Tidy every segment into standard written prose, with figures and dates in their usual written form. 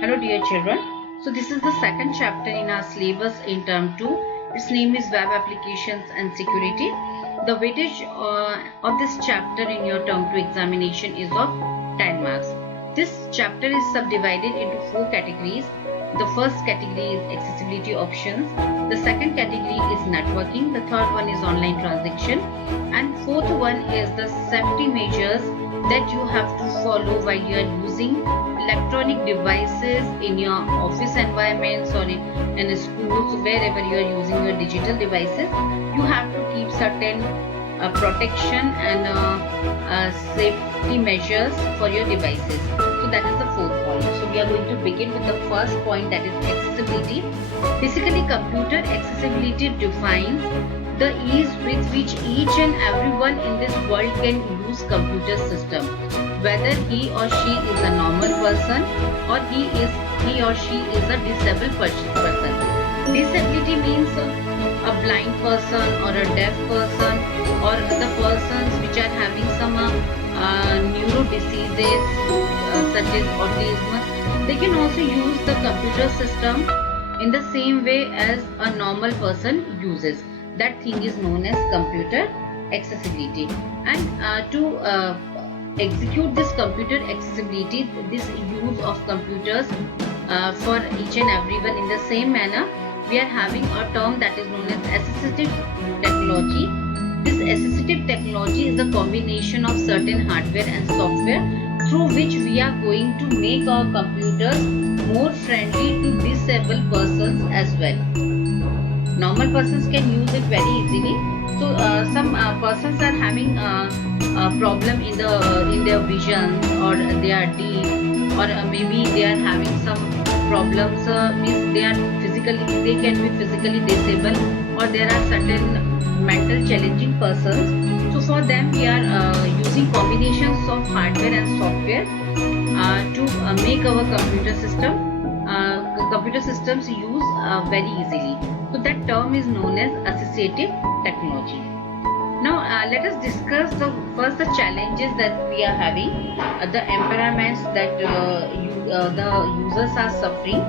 Hello dear children. So this is the second chapter in our syllabus in term 2. Its name is Web Applications and Security. The weightage of this chapter in your term 2 examination is of 10 marks. This chapter is subdivided into 4 categories. The first category is accessibility options. The second category is networking. The third one is online transaction. And fourth one is the safety measures that you have to follow while you are using electronic devices in your office environments or in schools, wherever you are using your digital devices. You have to keep certain protection and safety measures for your devices. So that is the fourth point. So we are going to begin with the first point, that is accessibility. Basically, computer accessibility defines the ease with which each and everyone in this world can use computer system, whether he or she is a normal person or he or she is a disabled person. Disability means a blind person or a deaf person or the persons which are having some neuro diseases such as autism. They can also use the computer system in the same way as a normal person uses. That thing is known as computer accessibility. And to execute this computer accessibility, this use of computers for each and everyone in the same manner, we are having a term that is known as assistive technology. This assistive technology is a combination of certain hardware and software through which we are going to make our computers more friendly to disabled persons as well. Normal persons can use it very easily. So some persons are having a problem in their vision, or they are deaf, or maybe they are having some problems. Means they can be physically disabled, or there are certain mental challenging persons. So for them, we are using combinations of hardware and software to make our computer systems use very easily. So that term is known as assistive technology. Now let us discuss first the challenges that we are having, the impairments that the users are suffering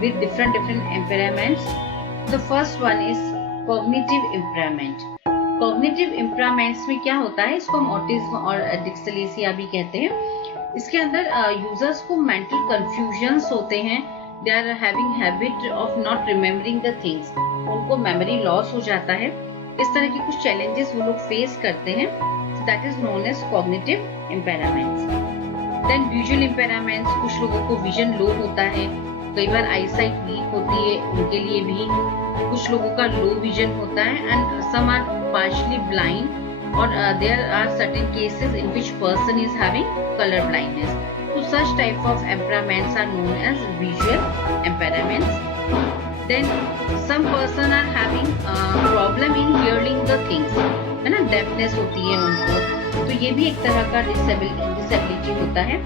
with different impairments. The first one is cognitive impairment. Cognitive impairments में क्या होता है, इसको हम autism और dyslexia भी कहते हैं. इसके अंदर यूजर्स को मेंटल कंफ्यूजन्स होते हैं. They are having habit of not remembering the things. उनको मेमोरी लॉस हो जाता है. इस तरह की कुछ चैलेंजेस वो लोग फेस करते हैं. That is known as cognitive impairments. Then visual impairments, कुछ लोगों को विजन लो होता है, कई बार आईसाइट वीक होती है, उनके लिए भी. कुछ लोगों का लो विजन होता है, and some are partially blind, or there are certain cases in which person is having color blindness. So such type of impairments are known as visual impairments. Then some person are having problem in hearing the things, है ना, deafness होती है उनको, तो ये भी एक तरह का disability होता है.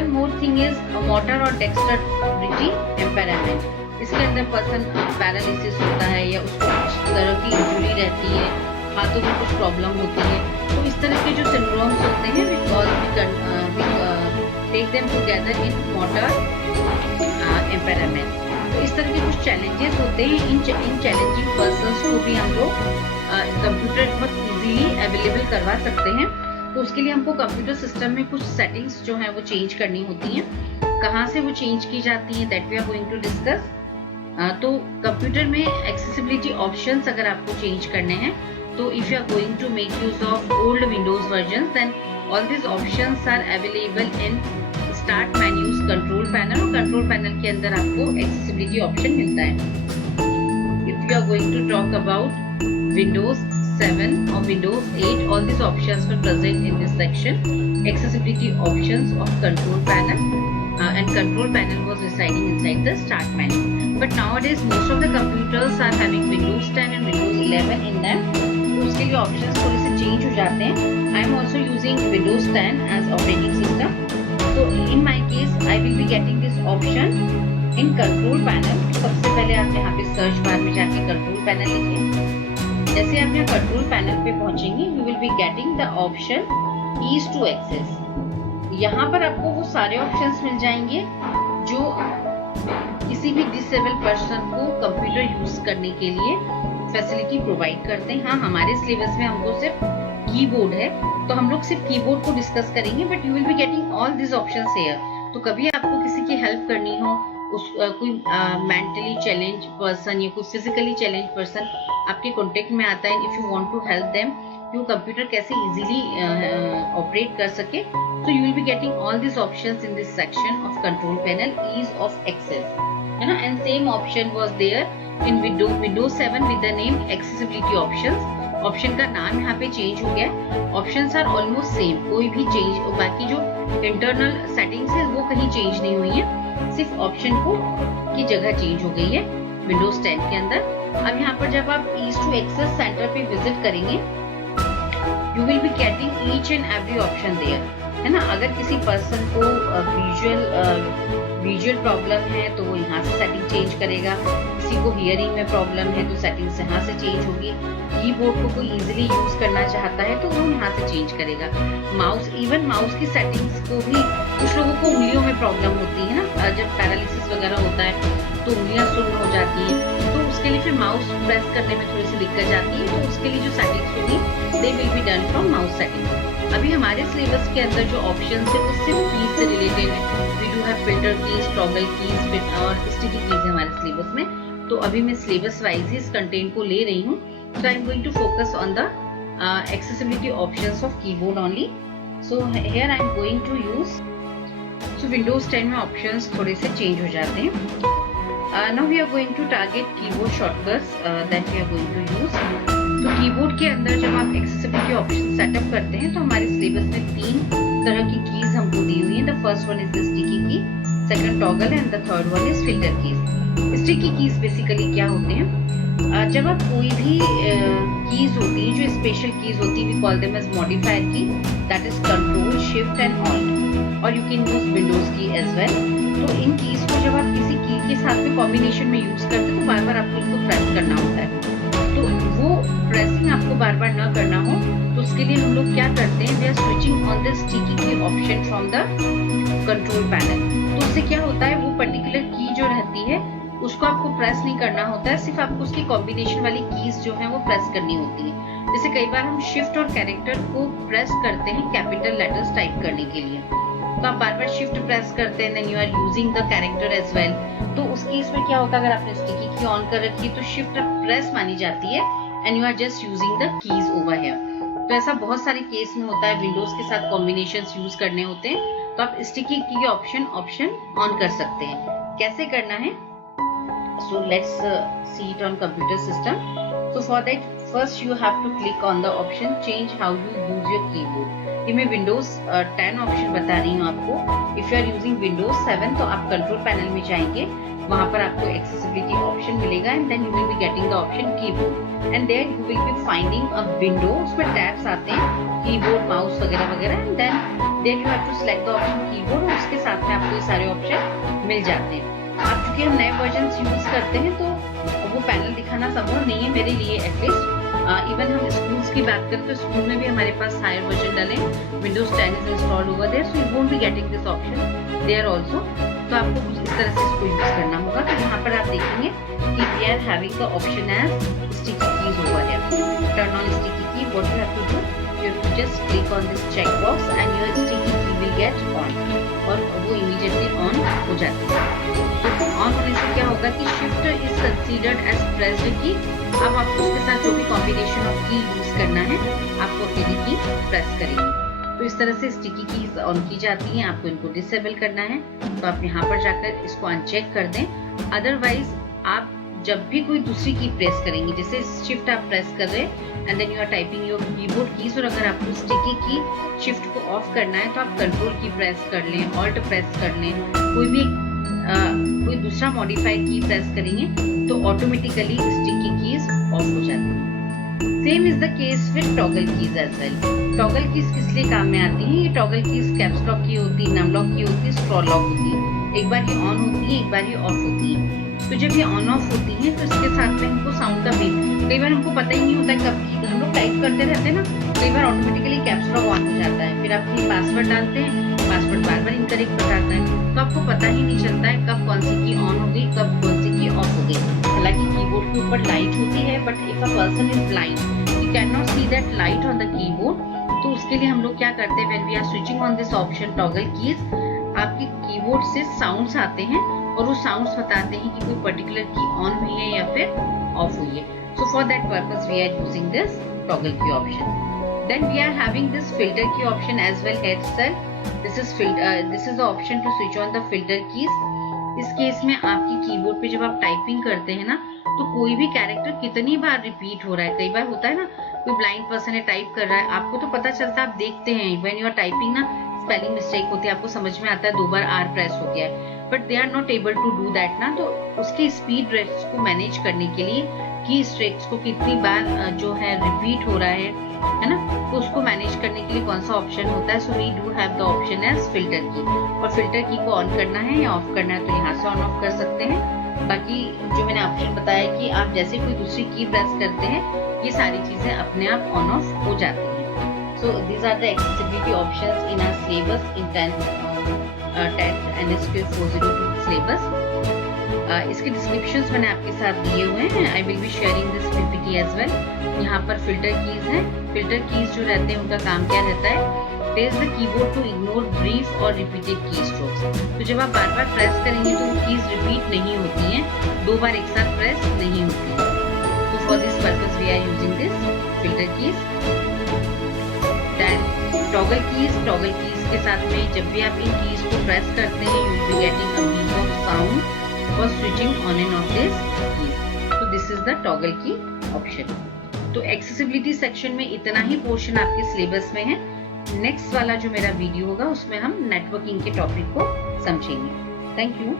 One more thing is motor or dexterity impairment. इसके अंदर पर्सन पैरालिसिस होता है, या उसको कुछ तरह की इंजुरी रहती है, हाथों में कुछ प्रॉब्लम होती है. तो इस तरह के जो सिंड्रोम्स होते हैं, we take them together in motor impairment. तो इस तरह के कुछ चैलेंजेस होते हैं. इन चैलेंजिंग पर्सन्स को भी हम लोग कंप्यूटर बहुत इजीली अवेलेबल करवा सकते हैं. तो उसके लिए हमको कंप्यूटर सिस्टम में कुछ सेटिंग्स जो हैं वो चेंज करनी होती हैं. कहाँ से वो चेंज की जाती हैं, that we are going to discuss. तो कंप्यूटर में एक्सेसिबिलिटी ऑप्शंस अगर आपको चेंज करने हैं, तो if you are going to make use of old Windows version, then all this options are available in start menus control panel. और control panel के अंदर आपको एक्सेसिबिलिटी ऑप्शन मिलता है. If you are going to talk about Windows 7 or Windows 8, all these options were present in this section. Accessibility options of control panel, and control panel was residing inside the start menu. But nowadays most of the computers are having Windows 10 and Windows 11 in them. तो उसके लिए options थोड़े से change हो जाते हैं. I am also using Windows 10 as operating system. So in my case I will be getting this option in control panel. सबसे पहले आप यहाँ पे सर्च बार में जाके control panel लिखिए. जैसे आप यहाँ कंट्रोल पैनल पे पहुंचेंगे, you will be getting the option ease to access. यहाँ पर आपको वो सारे ऑप्शंस मिल जाएंगे जो किसी भी डिसेबल पर्सन को कंप्यूटर यूज करने के लिए फैसिलिटी प्रोवाइड करते हैं। हाँ, हमारे सिलेबस में हमको सिर्फ कीबोर्ड है, तो हम लोग सिर्फ कीबोर्ड को डिस्कस करेंगे, but you will be getting all this options here. तो कभी आपको किसी की हेल्प करनी हो, कोई मेंटली चैलेंज पर्सन या कोई फिजिकली चैलेंज पर्सन आपके कॉन्टेक्ट में आता है, if you want to help them कि वो कंप्यूटर कैसे इजीली ऑपरेट कर सके, so you will be getting all these options in this section of control panel, ease of access, है ना। and same option was there in Windows 7 with the name accessibility options. Option का नाम यहाँ पे change हो गया। Options are almost same, कोई भी चेंज, बाकी जो इंटरनल सेटिंग्स है वो कहीं चेंज नहीं हुई है, सिर्फ ऑप्शन को की जगह चेंज हो गई है विंडोज 10 के अंदर। अब यहाँ पर जब आप ईज टू एक्सेस सेंटर पे विजिट करेंगे, you will be getting each and every option there, है ना। अगर किसी पर्सन को विजुअल प्रॉब्लम है तो वो यहाँ से सेटिंग चेंज करेगा, किसी को हियरिंग में प्रॉब्लम है तो सेटिंग्स यहाँ से चेंज होगी, कीबोर्ड को कोई इजीली यूज करना चाहता है तो वो यहाँ से चेंज करेगा। माउस, इवन माउस की सेटिंग्स को भी, कुछ लोगों को उंगलियों में प्रॉब्लम होती है ना, जब पैरालिसिस वगैरह होता है तो उंगलियां सुन्न हो जाती हैं, तो उसके लिए फिर माउस प्रेस करने में थोड़ी सी दिक्कत जाती है, तो उसके लिए जो सेटिंग्स होगी they will be done from mouse setting. अभी हमारे सिलेबस के अंदर जो ऑप्शन है वो सिर्फ कीज से रिलेटेड है। We do have filter keys, toggle keys और स्टिकी कीज है हमारे सिलेबस में। तो अभी मैं सिलेबस वाइज ही इस कंटेंट को ले रही हूँ। So I am going to focus on the accessibility options of keyboard only. So here I am going to use, so Windows 10 में options थोड़े से change हो जाते हैं। Now we are going to target keyboard shortcuts that we are going to use. तो keyboard के अंदर जब आप accessibility option सेटअप करते हैं तो हमारे सिलेबस में 3 तरह की कीज हमको दी हुई है। The first one is the sticky key, second toggle and the third one is filter keys. Sticky keys basically क्या होते हैं? जब आप कोई भी कीज होती है जो स्पेशल कीज होती है, we call them as modifier key, that is control, shift and alt, और you can use Windows key as well. तो इन कीज को जब आप किसी की के साथ में कॉम्बिनेशन में यूज करते हैं तो बार बार आपको इनको प्रेस करना होता है। तो वो प्रेसिंग आपको बार बार ना करना हो तो उसके लिए हम लोग क्या करते हैं, we are switching on the sticky key option from the control panel. तो उससे क्या होता है, वो पर्टिकुलर की जो रहती है उसको आपको प्रेस नहीं करना होता है, सिर्फ आपको उसकी कॉम्बिनेशन वाली कीज जो है वो प्रेस करनी होती है। जैसे कई बार हम शिफ्ट और कैरेक्टर को प्रेस करते हैं कैपिटल लेटर्स टाइप करने के लिए, तो आप बार बार शिफ्ट प्रेस करते हैं, then you are using the character as well. तो उस केस में क्या होता है, अगर आपने स्टिकी की ऑन कर रखी है तो शिफ्ट प्रेस मानी जाती है and you are just using the keys over here. तो ऐसा बहुत सारे केस में होता है, विंडोज के साथ कॉम्बिनेशंस यूज करने होते हैं तो आप स्टिकी की ऑप्शन ऑन कर सकते हैं। कैसे करना है, so let's see it on computer system. So for that first you have to click on the option change how you use your keyboard. ये मैं Windows 10 ऑप्शन बता रही हूँ आपको। If you are using Windows 7 तो आप control panel में जाएंगे, वहाँ पर आपको एक्सेसिबिलिटी ऑप्शन मिलेगा and then you will be getting the option keyboard and there you will be finding a window, उसमें टैब्स आते हैं कीबोर्ड, माउस वगैरह वगैरह, and then you have to select the option keyboard और उसके साथ में आपको ये सारे ऑप्शन मिल जाते हैं। अब चूंकि हम नए वर्जन यूज करते हैं तो वो पैनल दिखाना संभव नहीं है मेरे लिए एटलीस्ट। इवन हम स्कूल्स की बात करें तो स्कूल में भी हमारे पास हायर वर्जन डले, Windows 10 is installed over there, so you won't be getting this option there also. तो आपको कुछ इस तरह से इसको यूज करना होगा। तो यहाँ पर आप देखेंगे कि we are having the option as sticky keys over here. Turn on sticky key, what you have to do, you have to just click on this check box and your sticky key will get on, और वो immediately on हो जाती है। तो on होने से क्या होगा कि shift is considered as pressed key. अब आपको उसके साथ जो भी कॉम्बिनेशन ऑफ की यूज करना है आपको अकेली की प्रेस करेंगे। तो इस तरह से स्टिकी कीज ऑन की जाती हैं। आपको इनको डिसेबल करना है तो आप यहाँ पर जाकर इसको अनचेक कर दें। अदरवाइज आप जब भी कोई दूसरी की प्रेस करेंगे, जैसे शिफ्ट आप प्रेस कर रहे हैं and then you are typing your keyboard keys, और अगर आपको स्टिकी की शिफ्ट को ऑफ करना है तो आप कंट्रोल की प्रेस कर लें, ऑल्ट प्रेस कर लें, कोई दूसरा मॉडिफाइड की प्रेस करेंगे तो ऑटोमेटिकली स्टिकी कीज ऑफ हो जाती है। Same is the case with toggle keys as well. Toggle keys किस लिए काम में आती हैं? ये टॉगल कीज कैप्स लॉक की होती है, नम लॉक की होती है, स्क्रॉल लॉक होती है। एक बार ये ऑन होती है, एक बार ये ऑफ होती है। तो जब ये ऑन ऑफ होती है तो इसके साथ में हमको साउंड का बेस, कई बार हमको पता ही नहीं होता कब हम लोग टाइप करते रहते हैं ना, कई बार ऑटोमेटिकली कैप्स लॉक ऑन हो जाता है, फिर आप पासवर्ड डालते हैं, पासवर्ड बार बार इनकरेक्ट बताता है, तो आपको पता ही नहीं चलता है कब कौन सी की ऑन हो गई, कब देखोगे। हालांकि कीबोर्ड के ऊपर लाइट होती है, but if a person is blind you can not see that light on the keyboard, तो उसके लिए हम लोग क्या करते हैं, when we are switching on this option toggle keys, आपके कीबोर्ड से साउंड्स आते हैं और वो साउंड्स बताते हैं कि कोई पर्टिकुलर की ऑन हुई है या फिर ऑफ हुई है। So for that purpose we are using this toggle key option. Then we are having this filter key option as well here itself. This is the option to switch on the filter keys. इस case में आपकी keyboard पे जब आप typing करते हैं ना, तो कोई भी कैरेक्टर कितनी बार रिपीट हो रहा है, कई बार होता है ना कोई ब्लाइंड पर्सन है टाइप कर रहा है, आपको तो पता चलता है, आप देखते हैं व्हेन यू आर टाइपिंग ना स्पेलिंग मिस्टेक होती है, आपको समझ में आता है 2 बार आर प्रेस हो गया है, but they are not able to do that ना। तो उसके स्पीड रेट्स को मैनेज करने के लिए की स्ट्रेक्स को कितनी बार जो है रिपीट हो रहा है ना, तो उसको मैनेज करने के लिए कौन सा ऑप्शन होता है। So we do have the option as filter key, और फिल्टर की को ऑन करना है या ऑफ करना है तो यहाँ से ऑन ऑफ कर सकते हैं। बाकी जो मैंने ऑप्शन बताया कि आप जैसे कोई दूसरी की प्रेस करते हैं ये सारी चीजें अपने आप ऑन ऑफ हो जाती हैं। So these are the accessibility options in our syllabus in 10th NSQ 402 syllabus. इसके डिस्क्रिप्शंस मैंने आपके साथ दिए हुए हैं। I will be sharing this PPT as well. यहाँ पर फिल्टर कीज हैं। फिल्टर कीज जो रहते हैं उनका काम क्या रहता है, tells the keyboard to ignore brief और रिपीटेड की स्ट्रोक्स। तो जब आप बार बार प्रेस करेंगे तो वो कीज रिपीट नहीं होती हैं, 2 बार एक साथ प्रेस नहीं होती है। तो for this purpose we are using this filter keys. Then toggle keys के साथ में जब भी आप इन कीज को प्रेस करते हैं you will be getting a beep of sound for switching on and off this keys. So this is the toggle key option. तो एक्सेसिबिलिटी सेक्शन में इतना ही पोर्शन आपके सिलेबस में है। नेक्स्ट वाला जो मेरा वीडियो होगा उसमें हम नेटवर्किंग के टॉपिक को समझेंगे। Thank you.